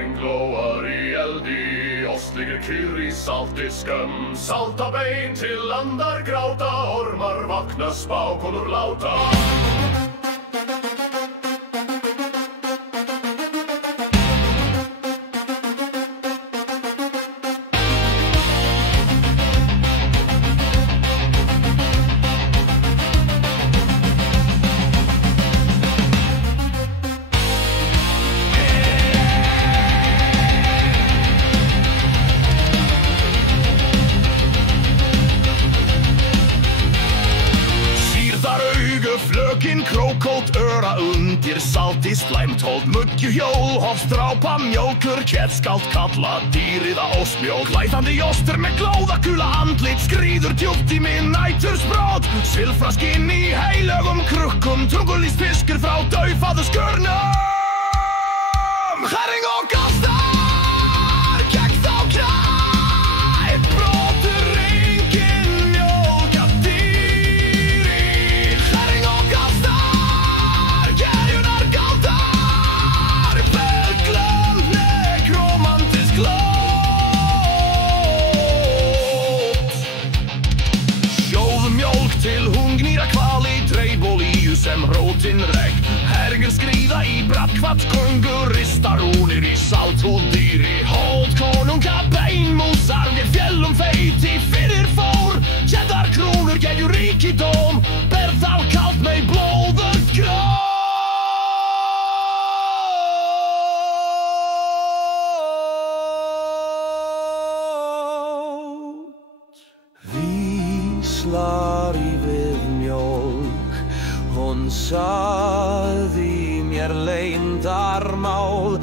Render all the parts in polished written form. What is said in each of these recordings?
Häring glóar í eldi, ost ligger kyrr í saltdiskum. Salta bein til andar gráta, ormar vakna spákonur láta. Flökin krókótt öra undir salti slæmtóld Muggjuhjól, hofstrápa, mjólkur, kjætskált kalla dýriða ostmjól Glætandi jostur með glóðakula andlit skríður djúpt í minn nætursbrot Silfra skinn í heilögum krukkum, tungulýst fiskur frá daufaðu skurnum Herring og gastar, gegn þá kræf, brotur engin mjólka dýri Herring og gastar, gerjunar galdar, velglömd nekromantisk lót Sjóðu mjólk til hungnýra hvali, dreifbólíu sem rótin regn Herringen skríða í brattkvatt köngur, rista rúnir í salthúð dýri Hótt konunga beinmúsar, við fjellum feiti fyrir fór Kjendar krúnur geju ríkidóm, ber þá kalt með blóðuð grót Víslar í við mjólk, hún sagði mér leyndarmál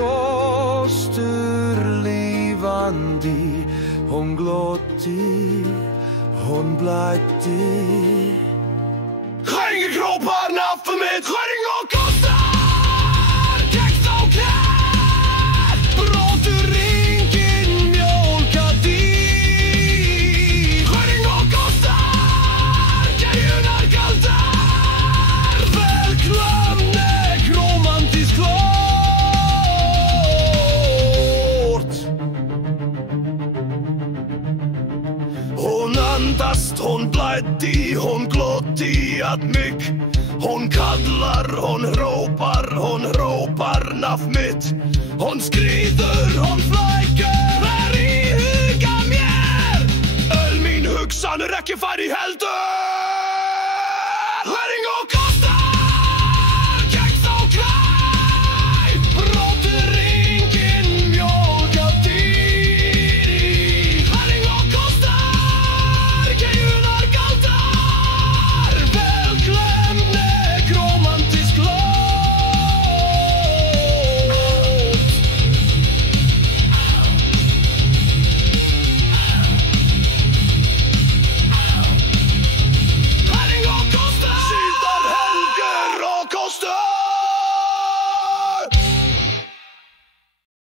ostur lífandi Hún glótti, hún blæddi Herringen krópar nafn mitt, herring og gastar gegn þá kræf, brotur engin mjólka dýr Herring og gastar, gerjunar galdar, velglömd nekromantisk lót Hon andast, hon blæddi, hon glótti að mig Hon kallar, hon hrópar nafn mitt Hon skríður, hon flækir í huga mér Öll mín hugsan ekki fær í heldur